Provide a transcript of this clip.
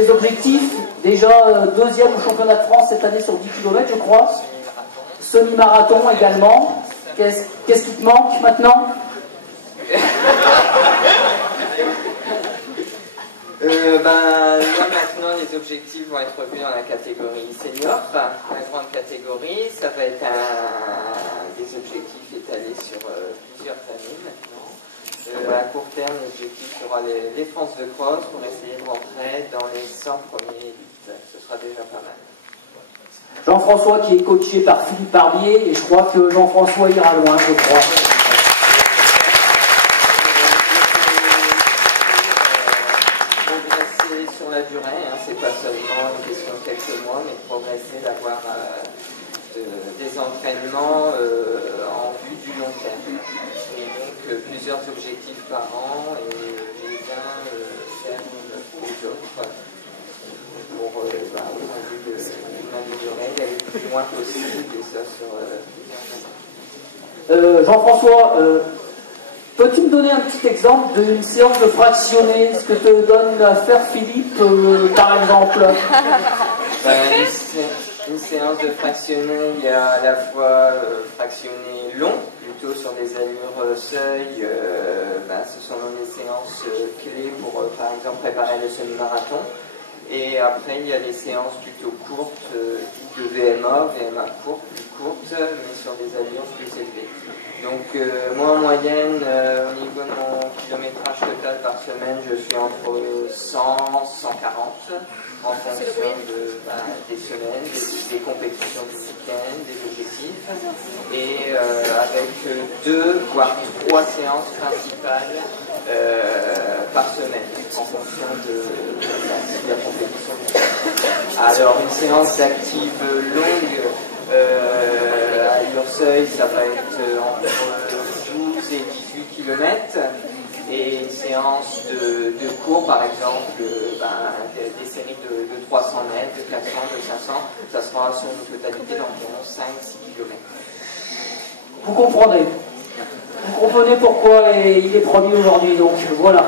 ses objectifs. Déjà deuxième au championnat de France cette année sur 10 km, je crois. Semi-marathon également. Qu'est-ce qui te manque maintenant? Là maintenant les objectifs vont être revus dans la catégorie senior, la grande catégorie. Ça va être des objectifs étalés sur plusieurs années maintenant. À court terme, l'objectif sera les France de cross pour essayer de rentrer dans les 100 premiers élites. Ce sera déjà pas mal. Jean-François qui est coaché par Philippe Barbier, et je crois que Jean-François ira loin, je crois. La durée, c'est pas seulement une question de quelques mois, mais de progresser, d'avoir des entraînements en vue du long terme. Et donc plusieurs objectifs par an, et les uns servent les autres pour en vue de m'améliorer, d'aller le plus loin possible, et ça sur plusieurs années. Jean-François, peux-tu me donner un petit exemple d'une séance de fractionné, ce que te donne à faire Philippe, par exemple? Une séance de fractionné, il y a à la fois fractionné long, plutôt sur des allures seuil. Ce sont des séances clés pour, par exemple, préparer le semi-marathon. Et après, il y a les séances plutôt courtes, dites de VMA courte, plus courte, mais sur des allures plus élevées. Donc moi en moyenne, au niveau de mon kilométrage total par semaine, je suis entre 100 140 en fonction des semaines, des compétitions du week-end, des objectifs, et avec 2 voire 3 séances principales par semaine en fonction de la compétition du week-end. Alors une séance d'active longue à Urseuil, ça va être entre 12 et 18 km, et une séance de cours, par exemple, des séries de 300 mètres, de 400, de 500, ça sera sur une totalité d'environ 5-6 km. Vous comprendrez. Vous comprenez pourquoi il est premier aujourd'hui, donc voilà.